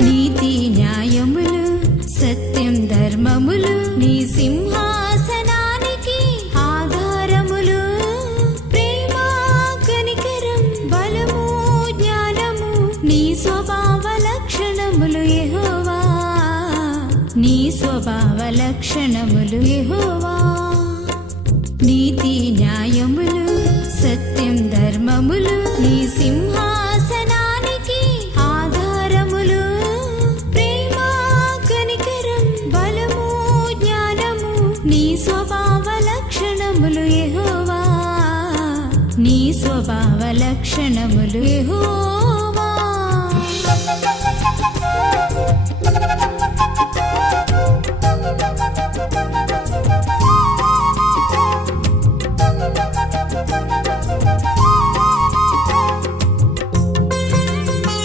నీతి న్యాయములు సత్యం ధర్మములు నీ సింహాసనానికి ఆధారములు. ప్రేమ కనికరం బలము జ్ఞానము నీ స్వభావ లక్షణములు యెహోవా. నీ స్వభావ లక్షణములు యెహోవా. నీతి న్యాయములు సత్యం ధర్మములు నీ సింహాసనానికి ఆధారములు. ప్రేమ కనికరం బలము జ్ఞానము నీ స్వభావ లక్షణములు యెహోవా. నీ స్వభావ లక్షణములు యెహోవా.